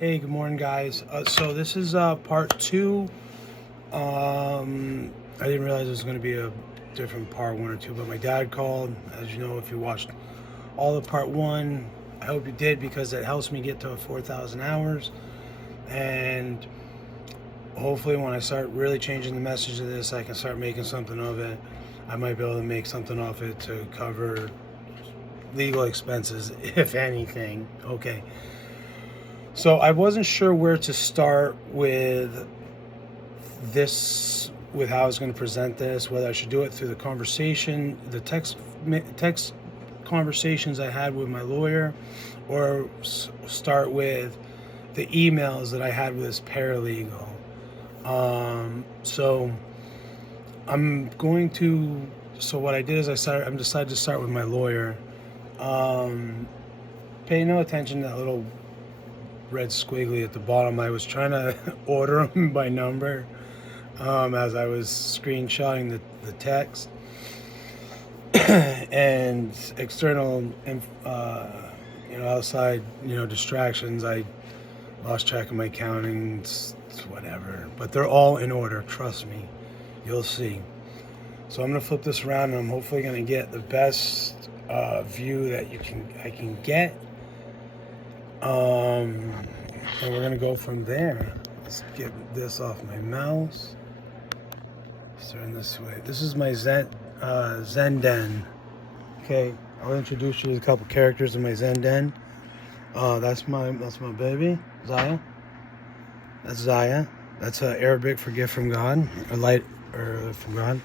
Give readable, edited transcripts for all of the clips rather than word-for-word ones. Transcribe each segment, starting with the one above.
Hey, good morning, guys. So this is part two. I didn't realize it was going to be a different part one or two, but my dad called. As you know, if you watched all of part one, I hope you did, because it helps me get to 4,000 hours. And hopefully when I start really changing the message of this, I can start making something of it. I might be able to make something off it to cover legal expenses, if anything. Okay. So I wasn't sure where to start with this, with how I was going to present this, whether I should do it through the conversation, the text conversations I had with my lawyer, or start with the emails that I had with this paralegal. So what I did is I decided to start with my lawyer. Pay no attention to that little red squiggly at the bottom. I was trying to order them by number as I was screenshotting the text. And external outside distractions, I lost track of my counting. It's whatever, but they're all in order, trust me. You'll see. So I'm gonna flip this around, and I'm hopefully gonna get the best view that I can get. And we're gonna go from there. Let's get this off my mouse. Let's turn this way. This is my Zenden. Okay, I'll introduce you to a couple characters in my Zenden. That's my baby, Zaya. That's Zaya. That's Arabic for gift from God, or from God.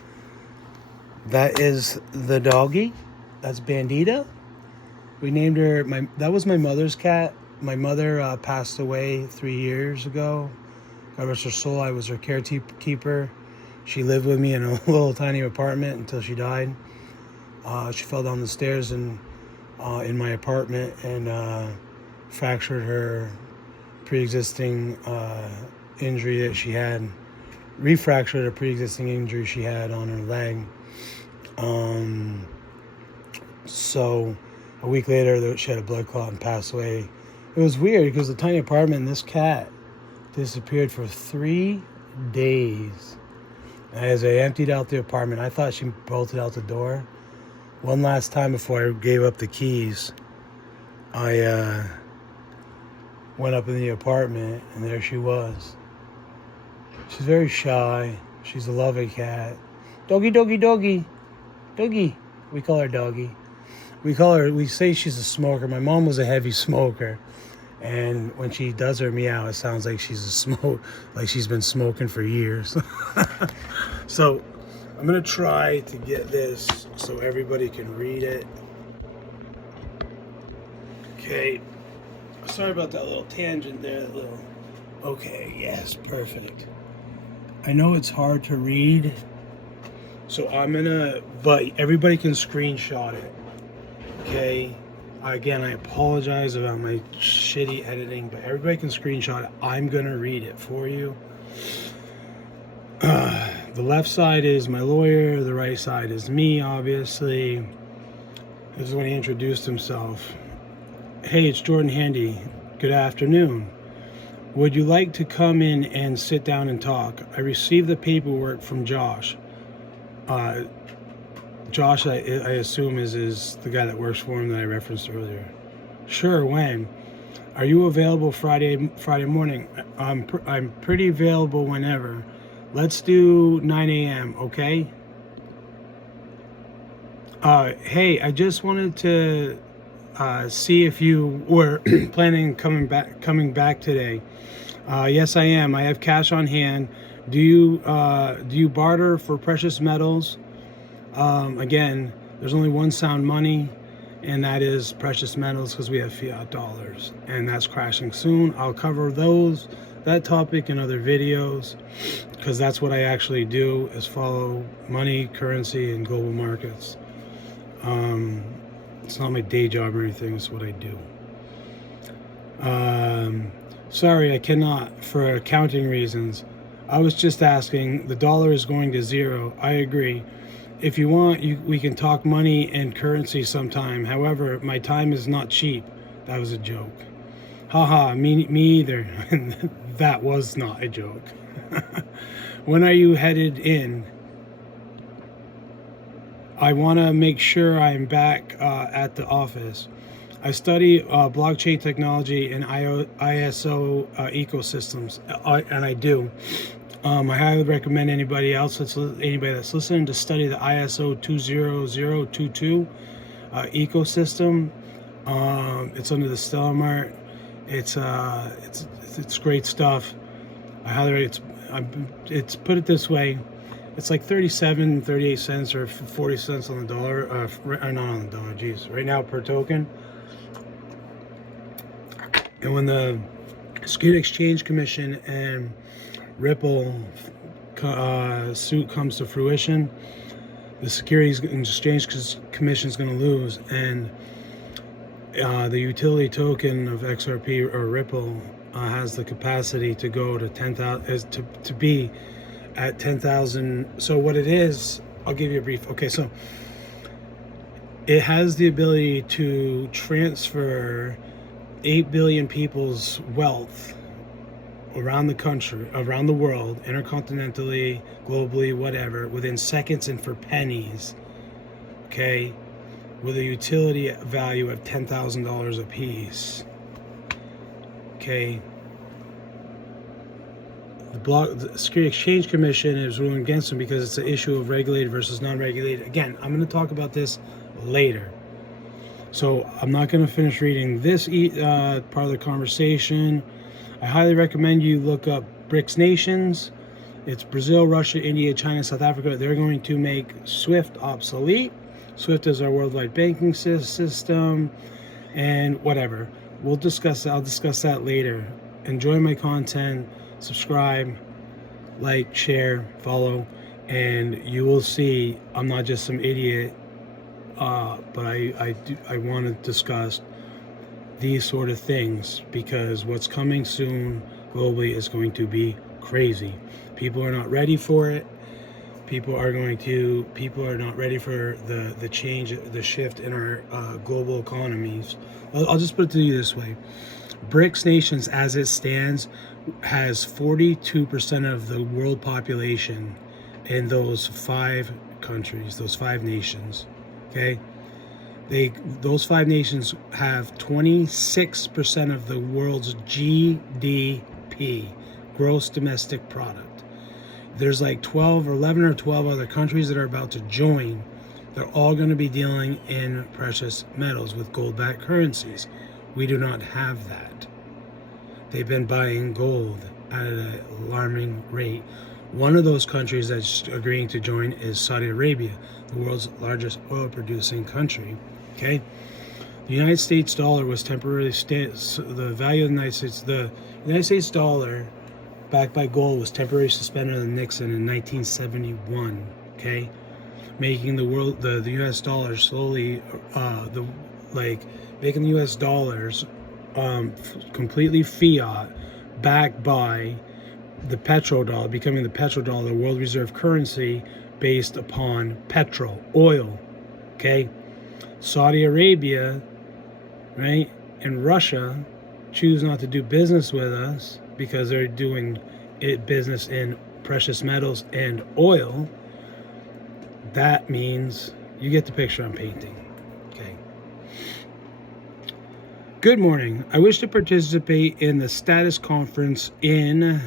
That is the doggy. That's Bandita. We named her, that was my mother's cat. My mother passed away 3 years ago. God rest her soul. I was her caretaker. She lived with me in a little tiny apartment until she died. She fell down the stairs in my apartment and fractured her pre-existing injury that she had. Refractured a pre-existing injury she had on her leg. So a week later, she had a blood clot and passed away. It was weird because the tiny apartment, this cat disappeared for 3 days. As I emptied out the apartment, I thought she bolted out the door. One last time before I gave up the keys, I went up in the apartment, and there she was. She's very shy. She's a lovely cat. Doggy, doggy, doggy. Doggy. We call her Doggy. We say she's a smoker. My mom was a heavy smoker. And when she does her meow, it sounds like like she's been smoking for years. So I'm going to try to get this so everybody can read it. Okay. Sorry about that little tangent there. Okay, yes, perfect. I know it's hard to read, so but everybody can screenshot it. Okay. Again, I apologize about my shitty editing, but everybody can screenshot it. I'm going to read it for you. The left side is my lawyer. The right side is me, obviously. This is when he introduced himself. Hey, it's Jordan Handy. Good afternoon. Would you like to come in and sit down and talk? I received the paperwork from Josh. Josh, I assume, is the guy that works for him that I referenced earlier. Sure, when? Are you available Friday morning? I'm pretty available whenever. Let's do 9 a.m., okay? Hey, I just wanted to see if you were planning coming back today. Yes, I am. I have cash on hand. Do you barter for precious metals? Again, there's only one sound money, and that is precious metals, because we have fiat dollars, and that's crashing soon. I'll cover that topic in other videos, because that's what I actually do, is follow money, currency, and global markets. It's not my day job or anything. It's what I do. Sorry, I cannot for accounting reasons. I was just asking. The dollar is going to zero. I agree. If you want, we can talk money and currency sometime. However, my time is not cheap. That was a joke. Haha, me either. That was not a joke. When are you headed in? I want to make sure I'm back at the office. I study blockchain technology and ISO ecosystems, and I do. I highly recommend anybody that's listening to study the ISO 20022 ecosystem. It's under the Stellar Mart. It's great stuff. I highly it's put it this way. It's like 38 cents or 40 cents on the dollar. Not on the dollar, geez. Right now per token. And when the Securities Exchange Commission and Ripple suit comes to fruition, the Securities and Exchange Commission is going to lose, and the utility token of XRP or Ripple has the capacity to go to 10,000, to be at 10,000. So what it is, I'll give you a brief. Okay, so it has the ability to transfer 8 billion people's wealth around the country, around the world, intercontinentally, globally, whatever, within seconds and for pennies, okay, with a utility value of $10,000 a piece, okay. The Securities Exchange Commission is ruling against them because it's an issue of regulated versus non-regulated. Again, I'm going to talk about this later. So I'm not going to finish reading this part of the conversation. I highly recommend you look up BRICS nations. It's Brazil, Russia, India, China, South Africa. They're going to make SWIFT obsolete. SWIFT is our worldwide banking system and whatever. I'll discuss that later. Enjoy my content. Subscribe, like, share, follow, and you will see I'm not just some idiot, but I want to discuss these sort of things because what's coming soon globally is going to be crazy. People are not ready for it. People are not ready for the change, the shift in our global economies. I'll just put it to you this way. BRICS nations, as it stands, has 42% of the world population in those 5 countries, those 5 nations. Okay, those 5 nations have 26% of the world's GDP, gross domestic product. There's like 11 or 12 other countries that are about to join. They're all going to be dealing in precious metals with gold-backed currencies. We do not have that. They've been buying gold at an alarming rate. One of those countries that's agreeing to join is Saudi Arabia, the world's largest oil-producing country. Okay, the United States dollar was temporarily the value of the United States dollar, backed by gold, was temporarily suspended under Nixon in 1971. Okay, making the U.S. dollar slowly making the U.S. dollars completely fiat, backed by the petrodollar, becoming the petrodollar, the world reserve currency based upon oil. Okay, Saudi Arabia, right, and Russia choose not to do business with us because they're doing business in precious metals and oil. That means you get the picture I'm painting. Okay. Good morning. I wish to participate in the status conference in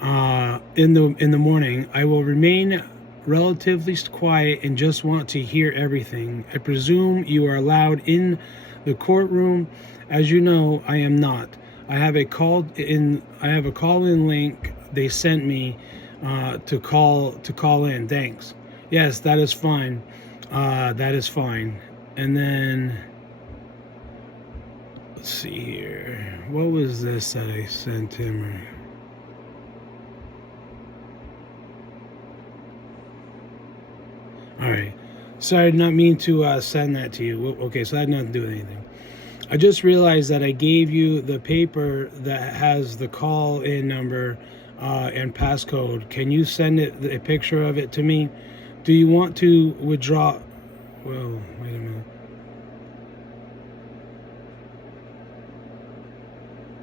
the morning. I will remain relatively quiet and just want to hear everything. I presume you are allowed in the courtroom. As you know, I am not. I have a call-in link they sent me to call in. Thanks. Yes, that is fine. That is fine. And then let's see here. What was this that I sent him? All right. Sorry, I did not mean to send that to you. Okay, so that had nothing to do with anything. I just realized that I gave you the paper that has the call-in number and passcode. Can you send a picture of it to me? Do you want to withdraw? Well, wait a minute.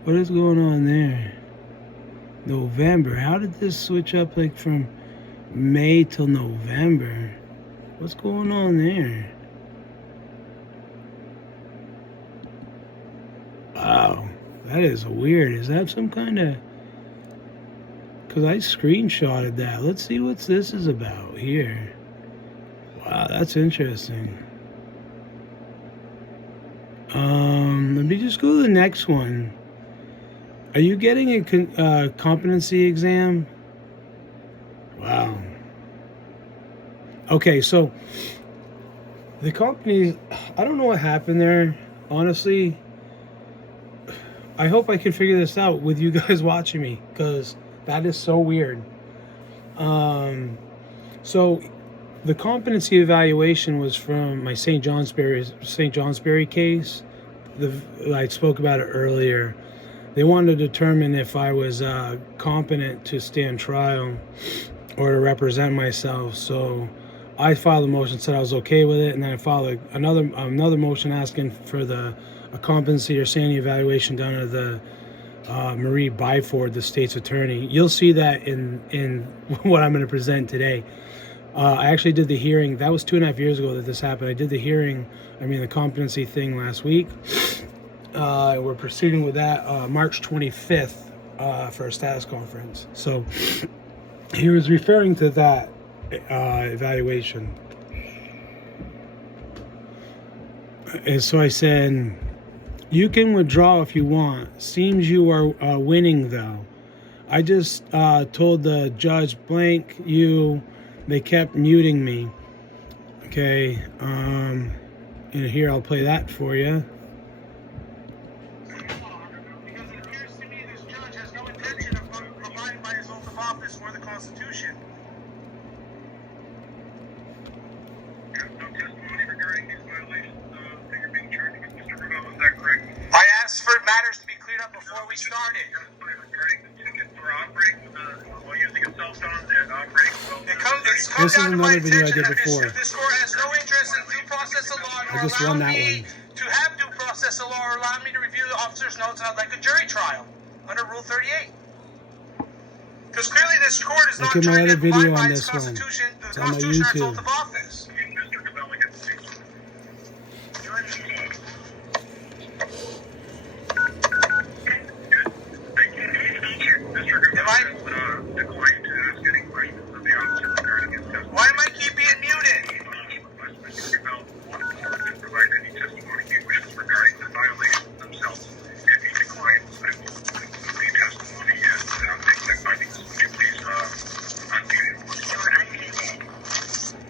What is going on there? November. How did this switch up like from May till November? What's going on there? Wow, that is weird. Is that some kind of... Because I screenshotted that. Let's see what this is about here. Wow, that's interesting. Let me just go to the next one. Are you getting a competency exam? Wow. Okay, so the company, I don't know what happened there, honestly. I hope I can figure this out with you guys watching me, because that is so weird. So the competency evaluation was from my St. Johnsbury case. I spoke about it earlier. They wanted to determine if I was competent to stand trial or to represent myself. So I filed a motion, said I was okay with it, and then I filed another motion asking for a competency or sanity evaluation done at the Marie Byford, the state's attorney. You'll see that in what I'm going to present today. I actually did the hearing. That was 2.5 years ago that this happened. I did the hearing, the competency thing last week. We're proceeding with that March 25th for a status conference. So he was referring to that evaluation. And so I said, you can withdraw if you want. Seems you are winning, though. I just told the judge, blank you. They kept muting me. Okay. And here, I'll play that for you. Because it appears to me this judge has no intention of abiding by his oath of office or the Constitution. I asked for matters to be cleared up before we started. This is another video I did before. This court has no interest in due process of law. I just won that one. To have due process of law or allow me to review the officer's notes, I'd like a jury trial under Rule 38. Because clearly this court is not trying to abide by its Constitution, the Constitution or its oath of office. Why am I keep being muted?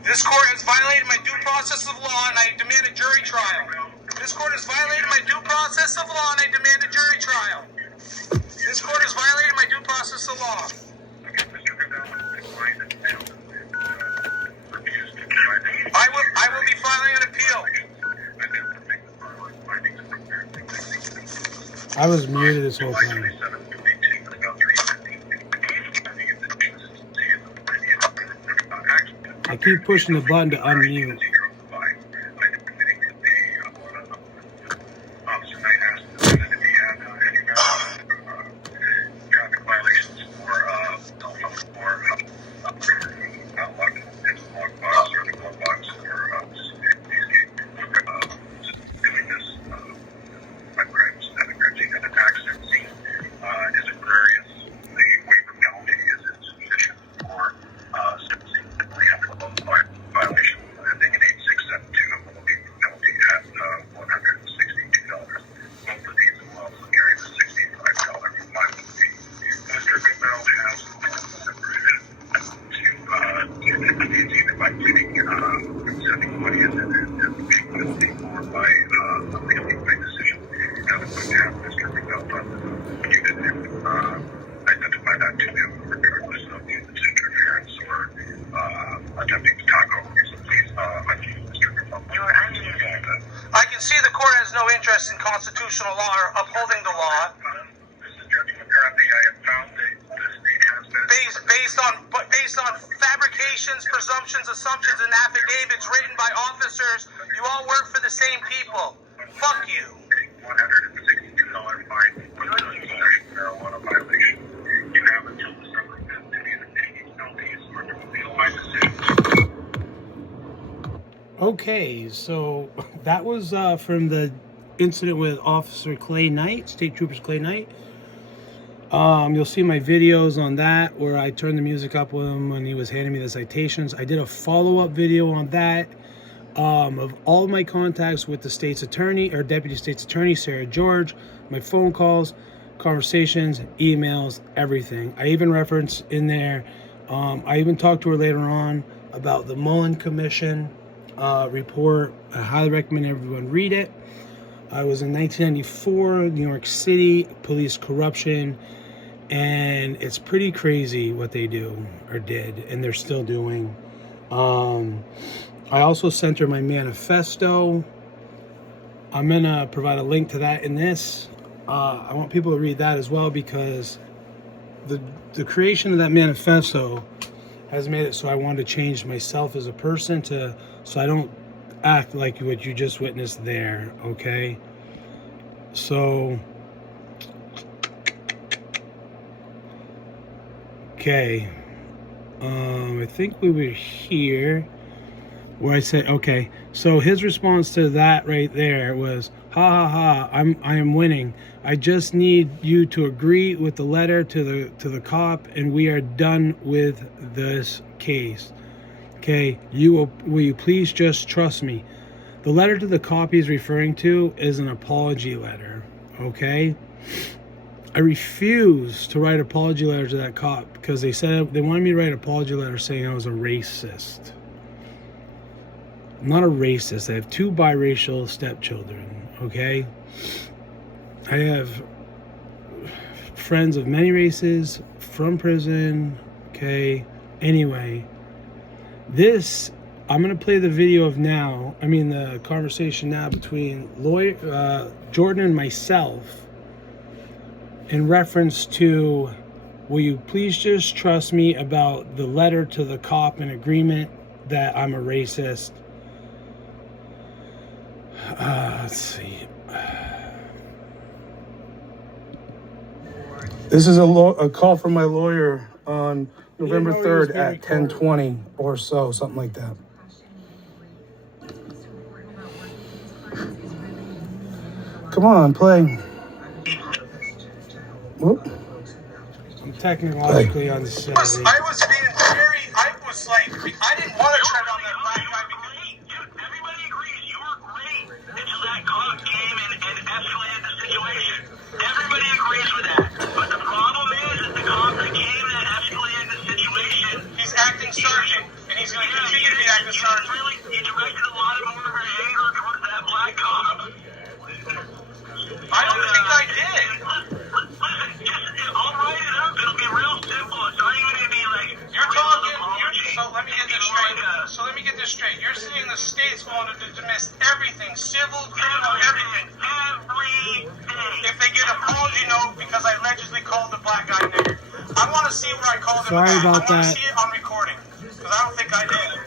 This court has violated my due process of law and I demand a jury trial. This court has violated my due process of law and I demand a jury trial. This court has violated my due process of law. I will be filing an appeal. I was muted this whole time. I keep pushing the button to unmute. In constitutional law or upholding the law, based on fabrications, presumptions, assumptions, and affidavits written by officers. You all work for the same people. Fuck you. $162 fine. Okay, so that was from the incident with Officer Clay Knight, State Troopers Clay Knight. You'll see my videos on that where I turned the music up with him when he was handing me the citations. I did a follow-up video on that of all my contacts with the state's attorney or deputy state's attorney, Sarah George, my phone calls, conversations, emails, everything. I even reference in there, I even talked to her later on about the Mullen Commission report. I highly recommend everyone read it. I was in 1994, New York City, police corruption, and it's pretty crazy what they do or did, and they're still doing. I also sent her my manifesto. I'm gonna provide a link to that in this. I want people to read that as well, because the creation of that manifesto has made it so I wanted to change myself as a person so I don't act like what you just witnessed there, okay? So, okay, I think we were here where I said, okay, so his response to that right there was, ha ha ha, I am winning. I just need you to agree with the letter to the cop, and we are done with this case. Okay, will you please just trust me? The letter to the cop he's referring to is an apology letter, okay? I refuse to write an apology letter to that cop because they said they wanted me to write an apology letter saying I was a racist. I'm not a racist. I have 2 biracial stepchildren, okay? I have friends of many races from prison, okay? Anyway, I'm going to play the video of now, the conversation now between Jordan and myself in reference to, will you please just trust me about the letter to the cop in agreement that I'm a racist. Let's see. This is a call from my lawyer on November 3rd at 10:20 or so, something like that. Come on, play. Whoop. I'm technologically unsettled. I was being very, I didn't want to tread on that black guy because everybody agrees you were great until that cop came and escalated the situation. Everybody agrees with that. But the problem is that the cop that came that escalated the situation, he's acting sergeant, and he's going to continue to be acting sergeant. He directed a lot of more of her anger towards that black cop. I don't think I did. Listen, I'll write it up. It'll be real simple. It's not even going to be like, so let me get this straight. You're saying the state's going to dismiss everything, civil, criminal, everything. Everything. If they get an apology note because I allegedly called the black guy nigger. I want to see where I called him. Sorry about that. I want to see it on recording, because I don't think I did.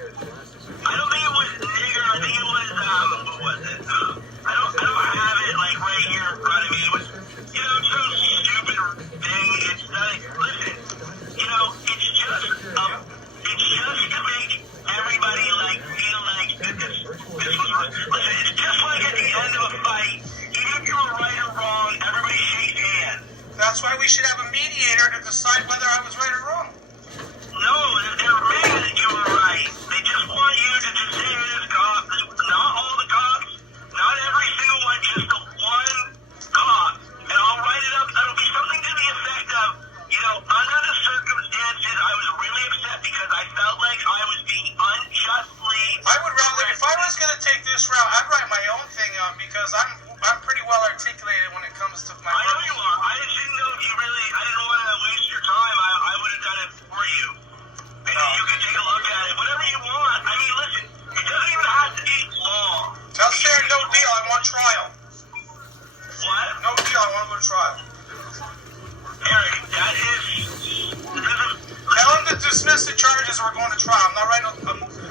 I don't think it was nigger. I think it was, what was it? I don't have it like right here in front of me. It was, some stupid thing. It's not, listen, it's just to make everybody feel like this was wrong. Listen, it's just like at the end of a fight, even if you were right or wrong, everybody shakes hands. That's why we should have a mediator to decide whether I was right or wrong. No, they're mad that you were right. They just want you to just say to this cop, not all the cops, not every single one, just the one cop. And I'll write it up. It'll be something to the effect of, under the circumstances, I was really upset because I felt like I was being unjustly. I would rather, if I was going to take this route, I'd write my own thing up because I'm pretty well articulated when it comes to my. I know you are. I just didn't know if you really. I didn't want to waste your time. I would have done it for you. Maybe you could take a look at it. Whatever you want. Listen. It doesn't even have to be long. Tell Sarah no deal. I want trial. What? No deal. I want to go to trial. Eric, that is. Tell him to dismiss the charges or we're going to trial. I'm not writing.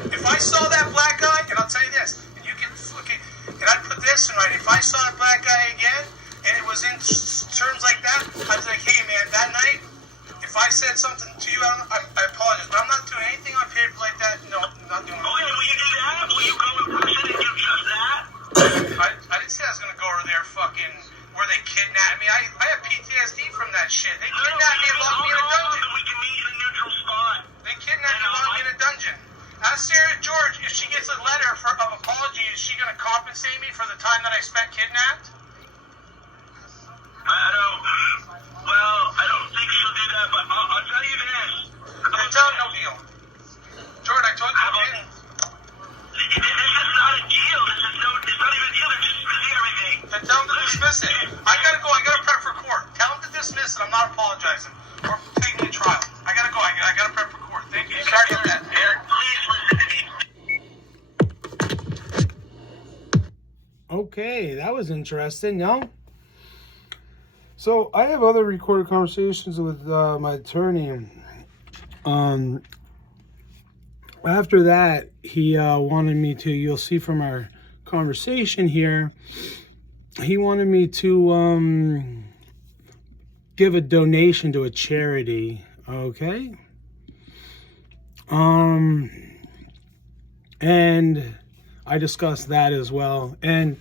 If I saw that black guy, and I'll tell you this, and you can and I put this in writing. If I saw that black guy again, and it was in terms like that, I'd be like, hey man, that night, if I said something to you, I apologize, but I'm not doing anything on paper like that. No, I'm not doing it. Okay, will you do that? Will you go in person and do just that? I didn't say I was going to go over there fucking where they kidnapped me. I have PTSD from that shit. They kidnapped me and locked me in a dungeon. We can meet in a neutral spot. They kidnapped me and locked me in a dungeon. Ask Sarah George, if she gets a letter of apology, is she going to compensate me for the time that I spent kidnapped? I don't think she'll do that, but I'll tell you this. Then tell her no deal. George, I told you no deal. This is not a deal. It's not even a deal. They're just dismissing everything. Then tell them to dismiss it. I gotta go. I gotta prep for court. Tell them to dismiss it. I'm not apologizing. Or take me to trial. I gotta go. I gotta prep for court. Thank you. Sorry about that, Eric. Please listen to me. Okay, that was interesting, no? So I have other recorded conversations with my attorney. After that, he wanted me to, you'll see from our conversation here, he wanted me to give a donation to a charity, okay? And I discussed that as well. And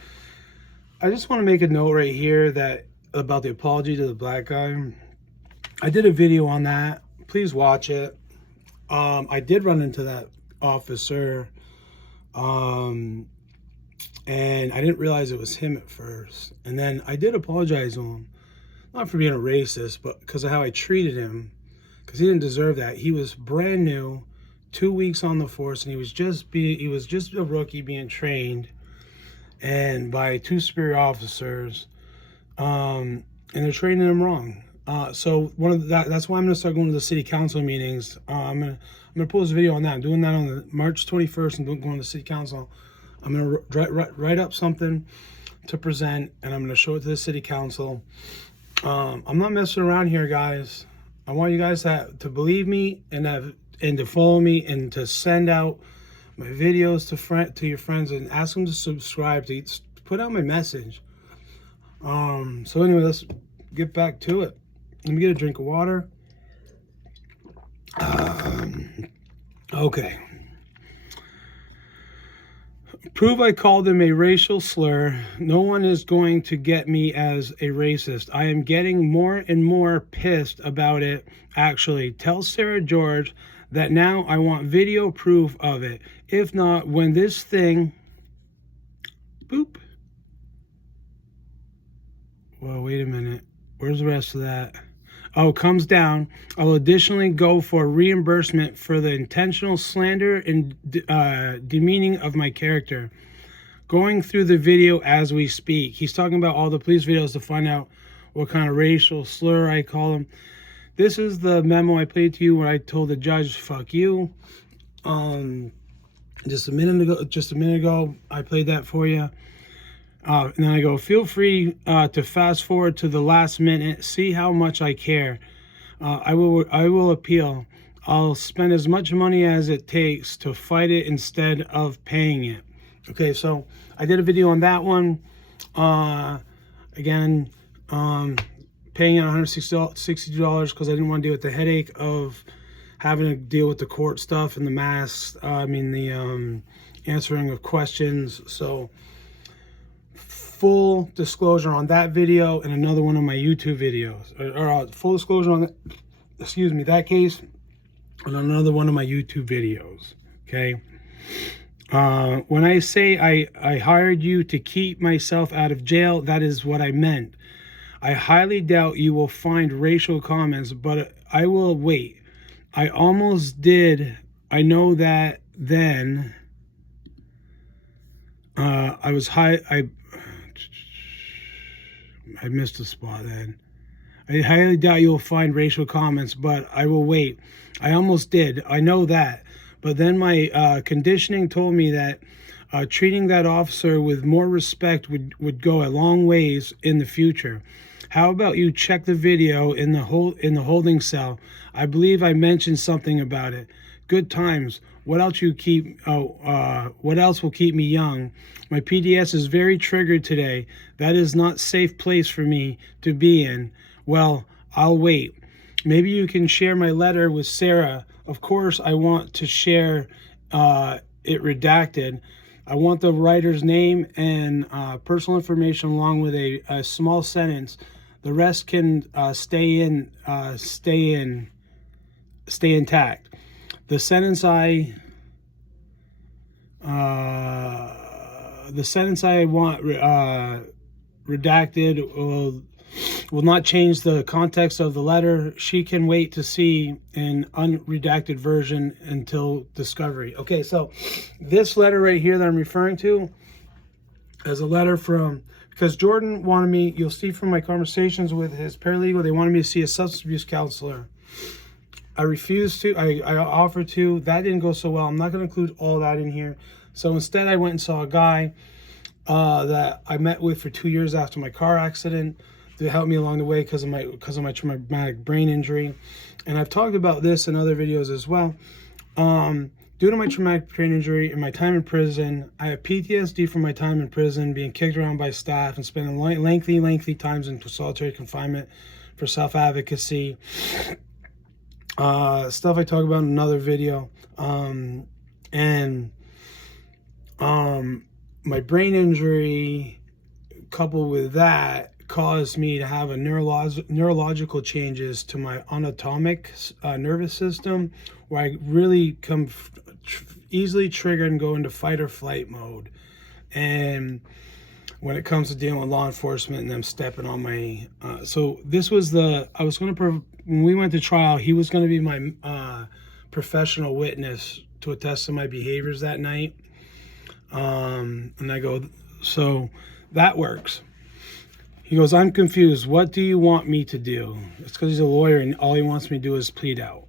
I just want to make a note right here that about the apology to the black guy. I did a video on that. Please watch it. I did run into that officer, and I didn't realize it was him at first. And then I did apologize to him, not for being a racist, but because of how I treated him, because he didn't deserve that. He was brand new, 2 weeks on the force, and he was just a rookie being trained, and by two superior officers, and they're training him wrong. So that's why I'm gonna start going to the city council meetings. I'm gonna post a video on that. I'm doing that on the March 21st. I'm going to the city council. I'm gonna write up something to present, and I'm gonna show it to the city council. I'm not messing around here, guys. I want you guys to believe me and to follow me and to send out my videos to your friends and ask them to subscribe, to put out my message. So anyway, let's get back to it. Let me get a drink of water. Okay. Prove I called him a racial slur. No one is going to get me as a racist. I am getting more and more pissed about it, actually. Tell Sarah George that now I want video proof of it. If not, when this thing... Boop. Well, wait a minute. Where's the rest of that? Oh, comes down. I'll additionally go for reimbursement for the intentional slander and demeaning of my character. Going through the video as we speak. He's talking about all the police videos to find out what kind of racial slur I call him. This is the memo I played to you where I told the judge, fuck you. Just a minute ago, I played that for you. And then I go, feel free to fast forward to the last minute. See how much I care. I will appeal. I'll spend as much money as it takes to fight it instead of paying it. Okay, so I did a video on that one. Again, paying out $160 because I didn't want to deal with the headache of having to deal with the court stuff and the masks. The answering of questions. So full disclosure on that video and another one of my YouTube videos, or full disclosure on that case and another one of my YouTube videos. Okay. When I say I hired you to keep myself out of jail, that is what I meant. I highly doubt you will find racial comments, but I will wait. I almost did. I know that then. I missed a spot then. I highly doubt you will find racial comments, but I will wait. I almost did. I know that. But then my conditioning told me that treating that officer with more respect would go a long ways in the future. How about you check the video in the holding cell? I believe I mentioned something about it. Good times. What else will keep me young? My PDS is very triggered today. That is not a safe place for me to be in. Well, I'll wait. Maybe you can share my letter with Sarah. Of course, I want to share it redacted. I want the writer's name and personal information along with a small sentence. The rest can stay intact. The sentence I want redacted will not change the context of the letter. She can wait to see an unredacted version until discovery. Okay, so this letter right here that I'm referring to is a letter from, because Jordan wanted me, you'll see from my conversations with his paralegal, they wanted me to see a substance abuse counselor. I refused to. I offered to. That didn't go so well. I'm not going to include all that in here. So instead, I went and saw a guy that I met with for 2 years after my car accident to help me along the way because of my traumatic brain injury. And I've talked about this in other videos as well. Due to my traumatic brain injury and my time in prison, I have PTSD from my time in prison, being kicked around by staff and spending lengthy times in solitary confinement for self-advocacy. Stuff I talk about in another video. My brain injury coupled with that caused me to have a neurological changes to my autonomic nervous system, where I really easily trigger and go into fight or flight mode. And when it comes to dealing with law enforcement and them stepping on my so this was when we went to trial, he was going to be my professional witness to attest to my behaviors that night. And I go, so that works. He goes, I'm confused. What do you want me to do? It's because he's a lawyer and all he wants me to do is plead out.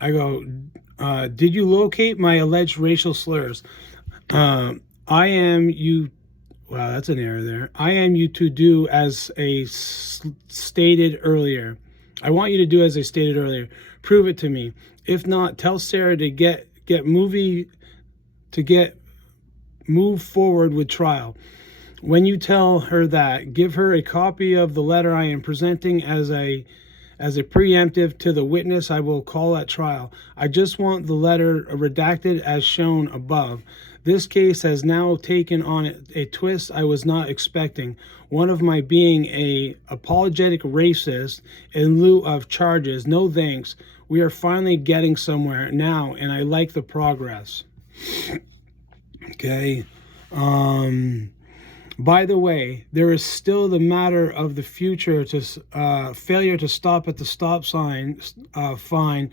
I go, did you locate my alleged racial slurs? Wow, that's an error there. I am you to do as stated earlier. I want you to do as I stated earlier. Prove it to me. If not, tell Sarah to move forward with trial. When you tell her that, give her a copy of the letter I am presenting as a preemptive to the witness I will call at trial. I just want the letter redacted as shown above. This case has now taken on a twist I was not expecting. One of my being a apologetic racist in lieu of charges. No thanks. We are finally getting somewhere now, and I like the progress. Okay. By the way, there is still the matter of the future to failure to stop at the stop sign fine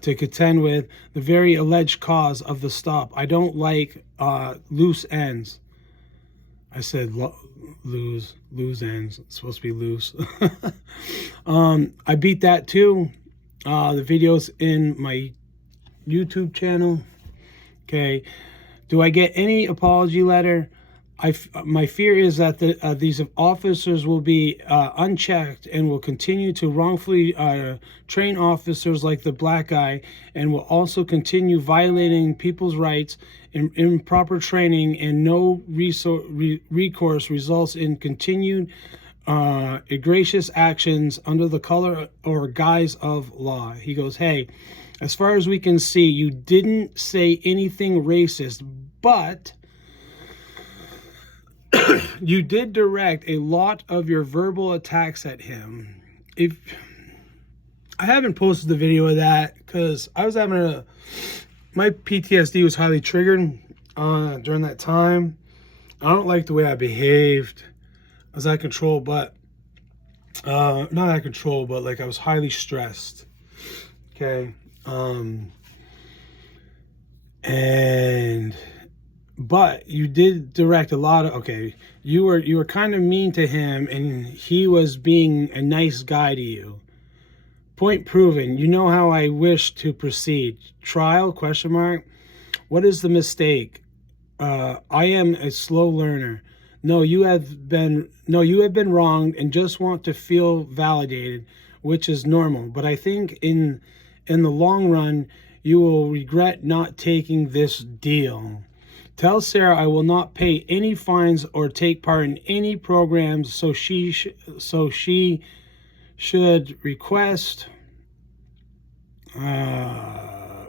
to contend with the very alleged cause of the stop. I don't like loose ends. I said loose ends. It's supposed to be loose. I beat that too. The video's in my YouTube channel. Okay. Do I get any apology letter? My fear is that these officers will be unchecked and will continue to wrongfully train officers like the black guy, and will also continue violating people's rights. Improper training and no recourse results in continued egregious actions under the color or guise of law. He goes, hey, as far as we can see, you didn't say anything racist, but you did direct a lot of your verbal attacks at him. If I haven't posted the video of that because I was having my PTSD was highly triggered during that time. I don't like the way I behaved. I was out of control, but not out of control, but like I was highly stressed. Okay. But you did direct a lot of, you were kind of mean to him, and he was being a nice guy to you. Point proven. You know how I wish to proceed. Trial, ? What is the mistake? I am a slow learner. No, you have been wronged and just want to feel validated, which is normal. But I think in the long run, you will regret not taking this deal. Tell Sarah I will not pay any fines or take part in any programs, so she should request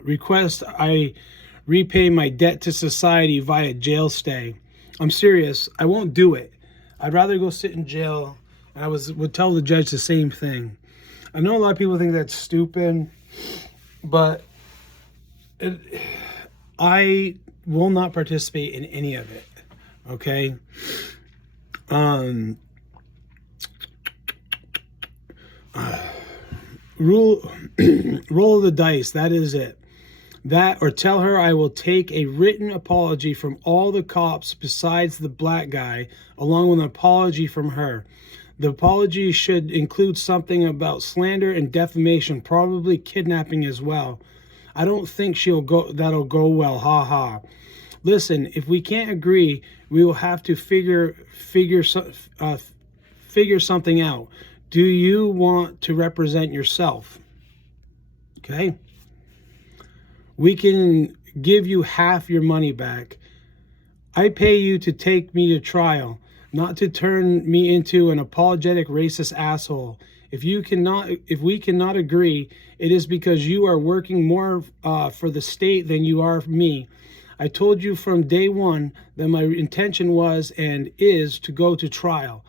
Request I repay my debt to society via jail stay. I'm serious. I won't do it. I'd rather go sit in jail. I would tell the judge the same thing. I know a lot of people think that's stupid, but I will not participate in any of it. Okay? Roll of the dice. That is it. That, or tell her I will take a written apology from all the cops besides the black guy, along with an apology from her. The apology should include something about slander and defamation, probably kidnapping as well. I don't think that'll go well. Ha ha. Listen, if we can't agree, we will have to figure something out. Do you want to represent yourself? Okay. We can give you half your money back. I pay you to take me to trial, not to turn me into an apologetic racist asshole. If we cannot agree, it is because you are working more for the state than you are me. I told you from day one that my intention was and is to go to trial.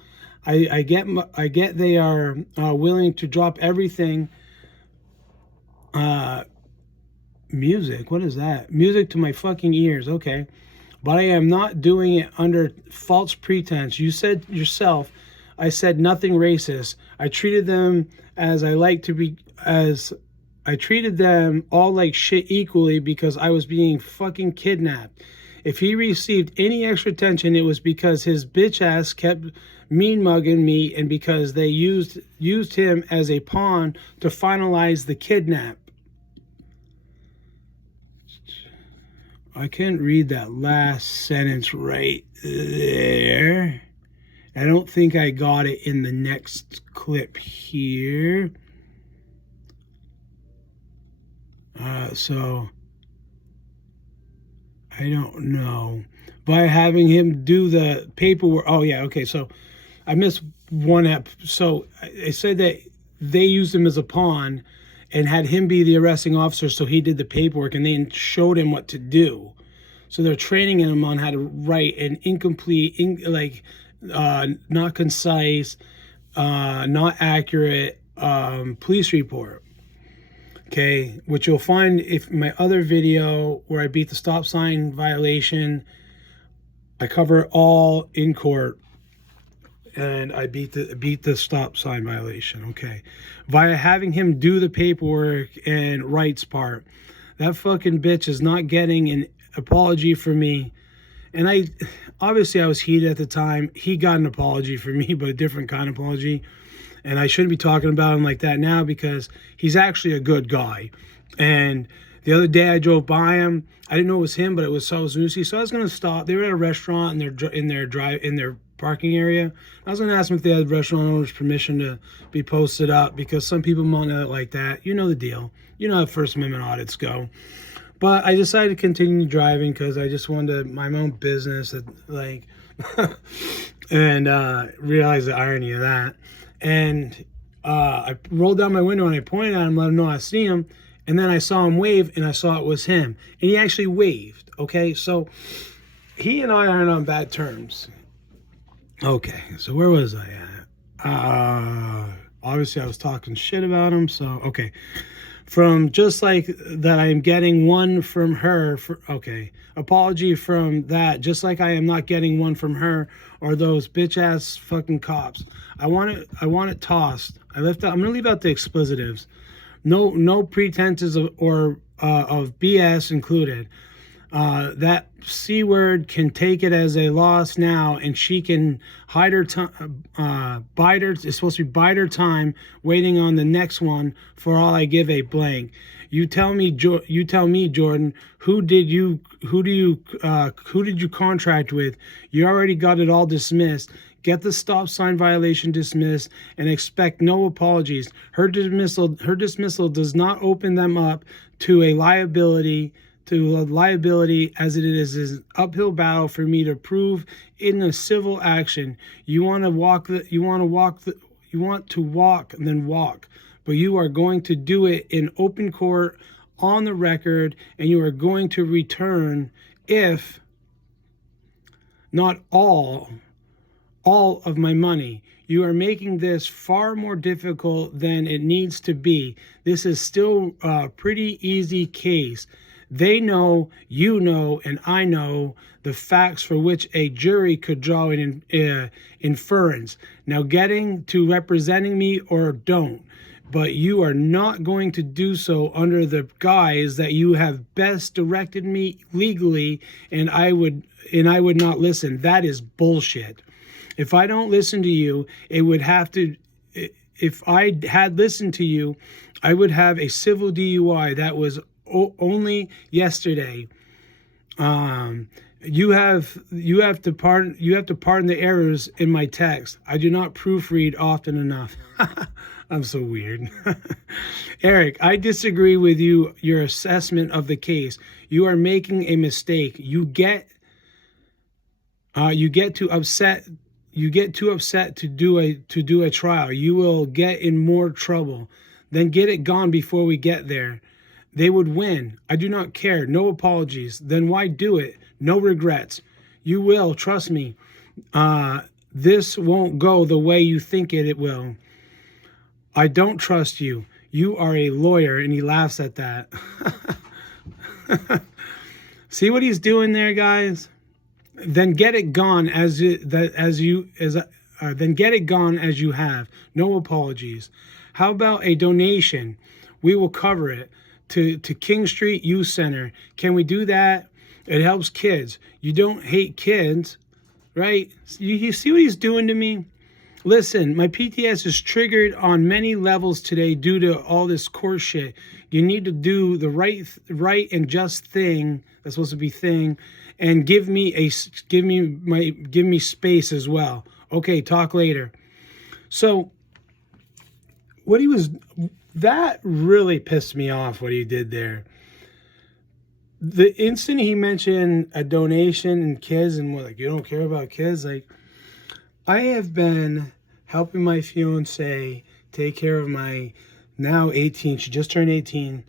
I get they are willing to drop everything. Music, what is that? Music to my fucking ears, okay. But I am not doing it under false pretense. You said yourself, I said nothing racist. I treated them I treated them all like shit equally because I was being fucking kidnapped. If he received any extra attention, it was because his bitch ass kept mean mugging me and because they used him as a pawn to finalize the kidnap. I can't read that last sentence right there. I don't think I got it in the next clip here. So I don't know. By having him do the paperwork. Oh yeah, okay. So I missed one app. So I said that they used him as a pawn and had him be the arresting officer, so he did the paperwork and they showed him what to do. So they're training him on how to write an incomplete, not concise, not accurate police report. Okay, which you'll find if my other video where I beat the stop sign violation, I cover it all in court. And I beat the stop sign violation, okay, via having him do the paperwork and rights part. That fucking bitch is not getting an apology for me. And I was heated at the time. He got an apology for me, but a different kind of apology. And I shouldn't be talking about him like that now because he's actually a good guy. And the other day I drove by him. I didn't know it was him, but it was Winooski. So I was gonna stop. They were at a restaurant in their parking area. I was gonna ask them if they had restaurant owners' permission to be posted up because some people might not like that. You know the deal. You know how First Amendment audits go. But I decided to continue driving because I just wanted to mind my own business, and realize the irony of that. And I rolled down my window and I pointed at him, let him know I see him. And then I saw him wave and I saw it was him. And he actually waved, okay? So he and I aren't on bad terms. Okay, so where was I at? Obviously I was talking shit about him, so, okay. From just like that I am getting one from her, apology from that, just like I am not getting one from her or those bitch-ass fucking cops. I want it tossed. I'm gonna leave out the explicitives. No pretenses of BS included. That C word can take it as a loss now, and she can hide her it's supposed to be bide her time waiting on the next one. For all I give a blank. You tell me, Jordan, who did you contract with? You already got it all dismissed. Get the stop sign violation dismissed and expect no apologies. Her dismissal does not open them up to a liability as it is an uphill battle for me to prove in a civil action. You want to walk, then walk. but you are going to do it in open court on the record, and you are going to return, if not all of my money. You are making this far more difficult than it needs to be. This is still a pretty easy case. They know, you know, and I know the facts for which a jury could draw an inference. Now, getting to representing me or don't, but you are not going to do so under the guise that you have best directed me legally, and I would not listen. That is bullshit. If I don't listen to you, it would have to, if I had listened to you, I would have a civil DUI. That was only yesterday. You have to pardon the errors in my text. I do not proofread often enough. I'm so weird. Eric, I disagree with your assessment of the case. You are making a mistake. You get too upset to do a trial. You will get in more trouble. Then get it gone before we get there. They would win. I do not care. No apologies. Then why do it? No regrets. You will, trust me. This won't go the way you think it will. I don't trust you. You are a lawyer. And he laughs at that. See what he's doing there, guys? Then get it gone then get it gone as you have. No apologies. How about a donation? We will cover it to King Street Youth Center. Can we do that? It helps kids. You don't hate kids, right? You see what he's doing to me? Listen, my PTS is triggered on many levels today due to all this court shit. You need to do the right and just thing. That's supposed to be thing, and give me space as well. Okay, talk later. So, that really pissed me off. What he did there. The instant he mentioned a donation and kids and what, like, you don't care about kids, like, I have been helping my fiance take care of my now 18, she just turned 18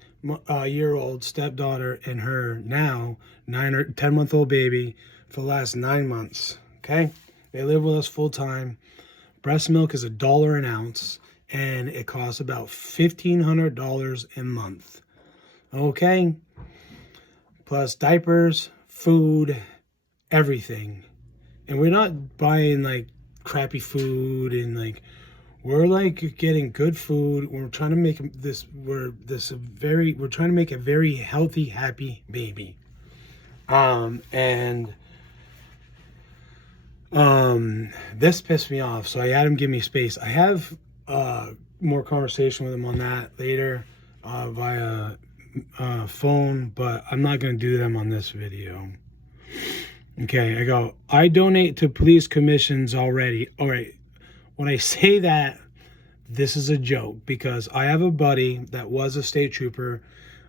year old stepdaughter and her now 9 or 10-month-old baby for the last 9 months. Okay, they live with us full time. Breast milk is $1 an ounce, and it costs about $1,500 a month. Okay, plus diapers, food, everything. And we're not buying like crappy food, and like we're like getting good food. We're trying to make we're trying to make a very healthy, happy baby. This pissed me off, so I had him give me space. I have more conversation with him on that later via phone, but I'm not going to do them on this video. Okay, I donate to police commissions already. All right, when I say that, this is a joke, because I have a buddy that was a state trooper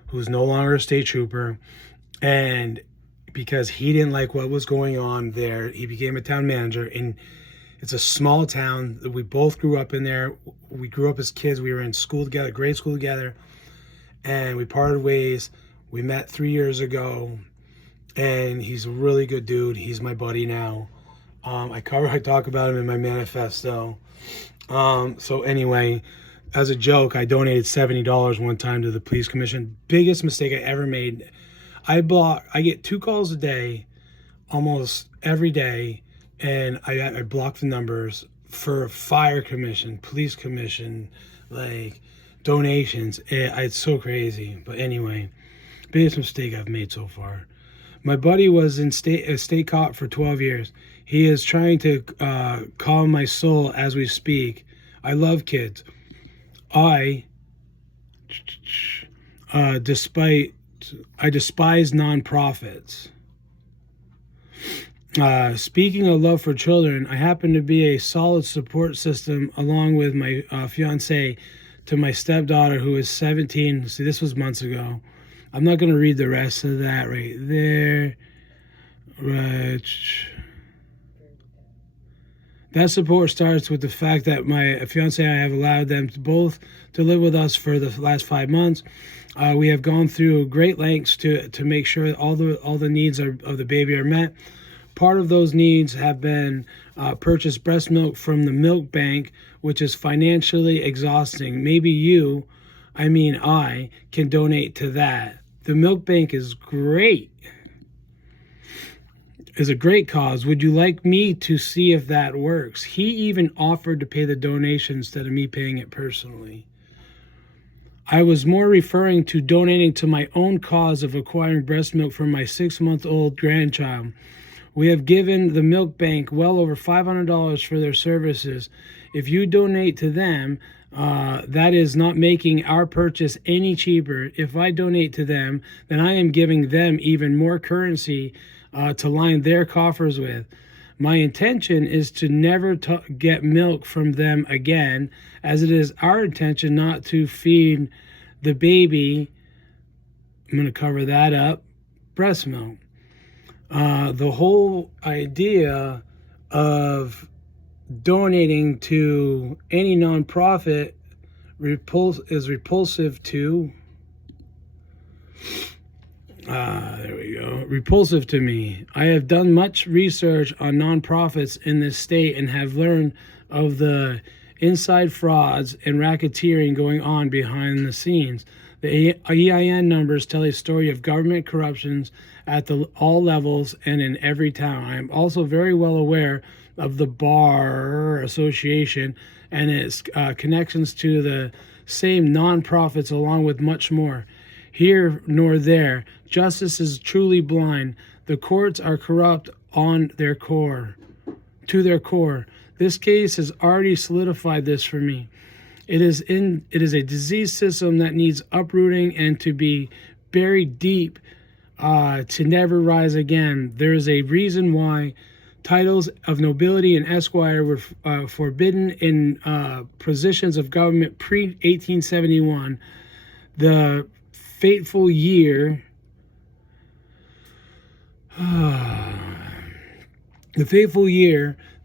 who's no longer a state trooper, and because he didn't like what was going on there, he became a town manager. And it's a small town. We both grew up in there. We grew up as kids. We were in school together, grade school together, and we parted ways. We met 3 years ago, and he's a really good dude. He's my buddy now. I talk about him in my manifesto. So anyway, as a joke, I donated $70 one time to the police commission. Biggest mistake I ever made. I get 2 calls a day, almost every day, and I block the numbers for fire commission, police commission, like donations. It's so crazy. But anyway, biggest mistake I've made so far. My buddy was in state cop for 12 years. He is trying to calm my soul as we speak. I love kids. I despise nonprofits. Speaking of love for children, I happen to be a solid support system along with my fiance to my stepdaughter, who is 17. See, this was months ago. I'm not going to read the rest of that right there. Right. That support starts with the fact that my fiance and I have allowed them both to live with us for the last 5 months. We have gone through great lengths to make sure that all the needs of the baby are met. Part of those needs have been purchase breast milk from the milk bank, which is financially exhausting. Maybe I can donate to that. The milk bank is great. Is a great cause. Would you like me to see if that works? He even offered to pay the donation instead of me paying it personally. I was more referring to donating to my own cause of acquiring breast milk from my 6-month-old grandchild. We have given the milk bank well over $500 for their services. If you donate to them, that is not making our purchase any cheaper. If I donate to them, then I am giving them even more currency to line their coffers with. My intention is to never get milk from them again, as it is our intention not to feed the baby, I'm going to cover that up, breast milk. The whole idea of donating to any nonprofit is repulsive to repulsive to me. I have done much research on nonprofits in this state and have learned of the inside frauds and racketeering going on behind the scenes. The EIN numbers tell a story of government corruptions at all levels and in every town. I am also very well aware of the Bar Association and its connections to the same nonprofits, along with much more. Here nor there, justice is truly blind. The courts are corrupt to their core. This case has already solidified this for me. It is a disease system that needs uprooting and to be buried deep to never rise again. There is a reason why titles of nobility and esquire were forbidden in positions of government pre-1871. The fateful year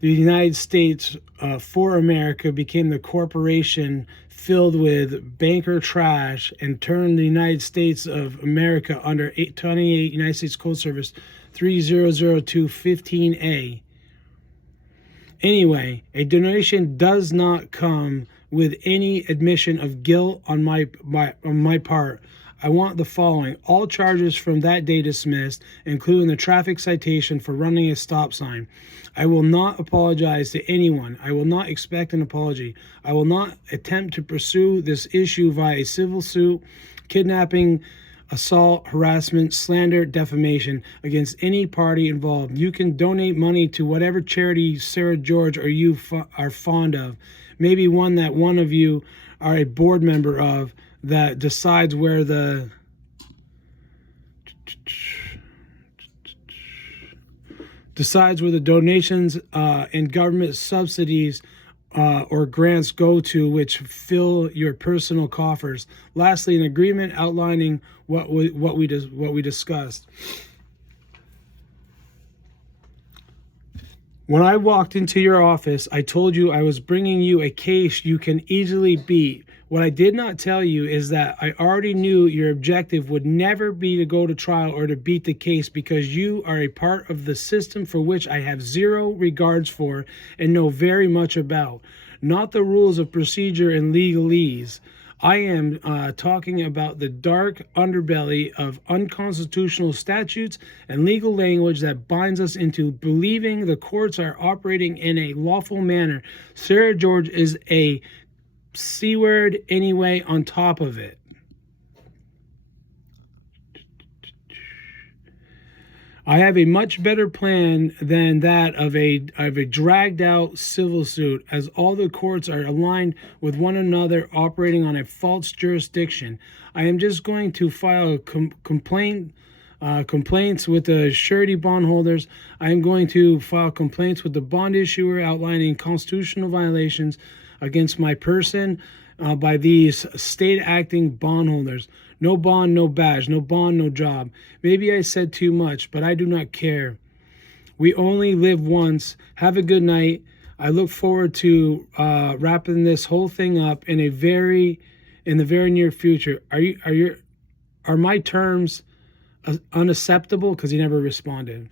the United States for America became the corporation filled with banker trash and turned the United States of America under 828 United States Code Service 3002-15A. Anyway, a donation does not come with any admission of guilt on my part. I want the following: all charges from that day dismissed, including the traffic citation for running a stop sign. I will not apologize to anyone. I will not expect an apology. I will not attempt to pursue this issue via a civil suit, kidnapping, assault, harassment, slander, defamation against any party involved. You can donate money to whatever charity Sarah George or you are fond of. Maybe one that one of you are a board member of, that decides where the donations and government subsidies or grants go to, which fill your personal coffers. Lastly, an agreement outlining what we discussed. When I walked into your office, I told you I was bringing you a case you can easily beat. What I did not tell you is that I already knew your objective would never be to go to trial or to beat the case, because you are a part of the system for which I have zero regards for and know very much about. Not the rules of procedure and legalese. I am talking about the dark underbelly of unconstitutional statutes and legal language that binds us into believing the courts are operating in a lawful manner. Sarah George is a C-word anyway on top of it. I have a much better plan than that of a dragged out civil suit, as all the courts are aligned with one another, operating on a false jurisdiction. I am just going to file complaints with the surety bondholders. I am going to file complaints with the bond issuer outlining constitutional violations against my person by these state acting bondholders. No bond, no badge. No bond, no job. Maybe I said too much, but I do not care. We only live once. Have a good night. I look forward to wrapping this whole thing up in the very near future. Are my terms unacceptable? Because he never responded.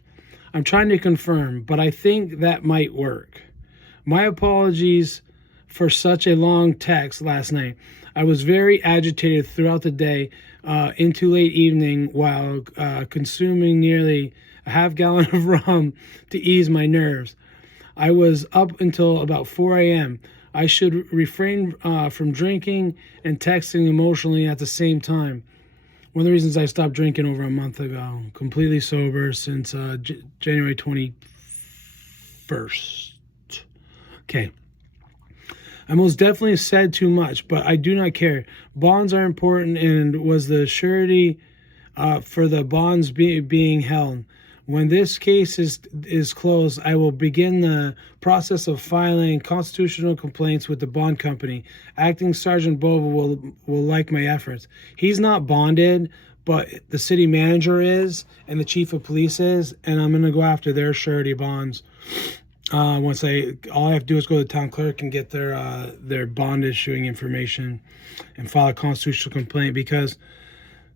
I'm trying to confirm, but I think that might work. My apologies for such a long text last night. I was very agitated throughout the day into late evening while consuming nearly a half gallon of rum to ease my nerves. I was up until about 4 a.m. I should refrain from drinking and texting emotionally at the same time. One of the reasons I stopped drinking over a month ago, completely sober since January 21st. Okay. I most definitely said too much, but I do not care. Bonds are important and was the surety for the bonds being held. When this case is closed, I will begin the process of filing constitutional complaints with the bond company. Acting Sergeant Bova will like my efforts. He's not bonded, but the city manager is, and the chief of police is, and I'm going to go after their surety bonds. All I have to do is go to the town clerk and get their bond issuing information and file a constitutional complaint, because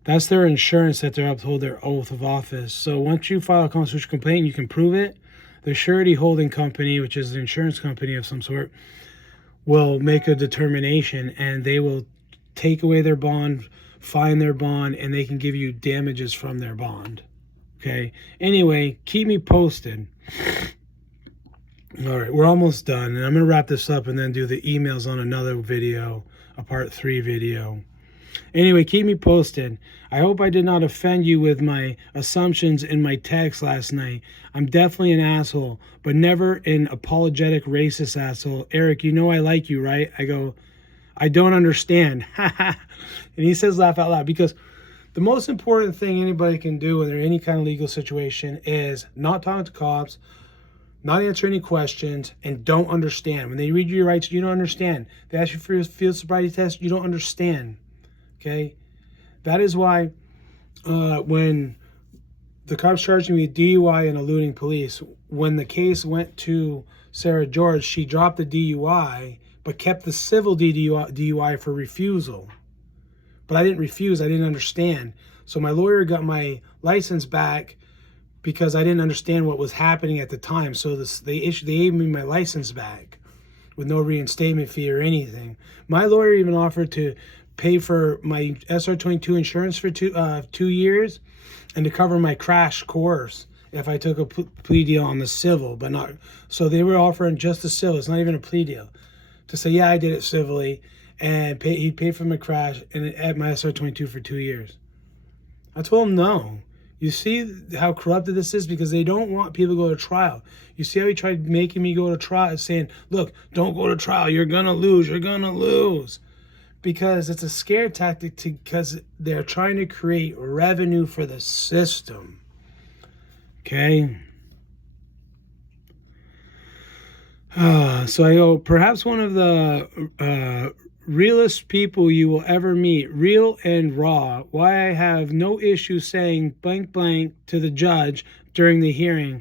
that's their insurance that they're uphold their oath of office. So once you file a constitutional complaint, you can prove it. The surety holding company, which is an insurance company of some sort, will make a determination, and they will take away their bond, fine their bond, and they can give you damages from their bond. Okay. Anyway, keep me posted. All right, we're almost done, and I'm going to wrap this up and then do the emails on another video, a part 3 video. Anyway, keep me posted. I hope I did not offend you with my assumptions in my text last night. I'm definitely an asshole, but never an apologetic racist asshole. Eric, you know I like you, right? I go, I don't understand. And he says laugh out loud, because the most important thing anybody can do when they're in any kind of legal situation is not talk to cops, not answer any questions, and don't understand. When they read you your rights, you don't understand. They ask you for your field sobriety test, you don't understand. Okay? That is why when the cops charged me with DUI and eluding police, when the case went to Sarah George, she dropped the DUI, but kept the civil DUI for refusal. But I didn't refuse, I didn't understand. So my lawyer got my license back because I didn't understand what was happening at the time. So they gave me my license back with no reinstatement fee or anything. My lawyer even offered to pay for my SR22 insurance for 2 years and to cover my crash course if I took a plea deal on the civil, but not. So they were offering just the civil. It's not even a plea deal. To say, yeah, I did it civilly, and he'd pay for my crash and at my SR22 for 2 years. I told him no. You see how corrupted this is? Because they don't want people to go to trial. You see how he tried making me go to trial, saying, look, don't go to trial. You're going to lose. You're going to lose. Because it's a scare tactic because they're trying to create revenue for the system. Okay? So I go, perhaps one of the realest people you will ever meet, real and raw. Why I have no issue saying blank blank to the judge during the hearing.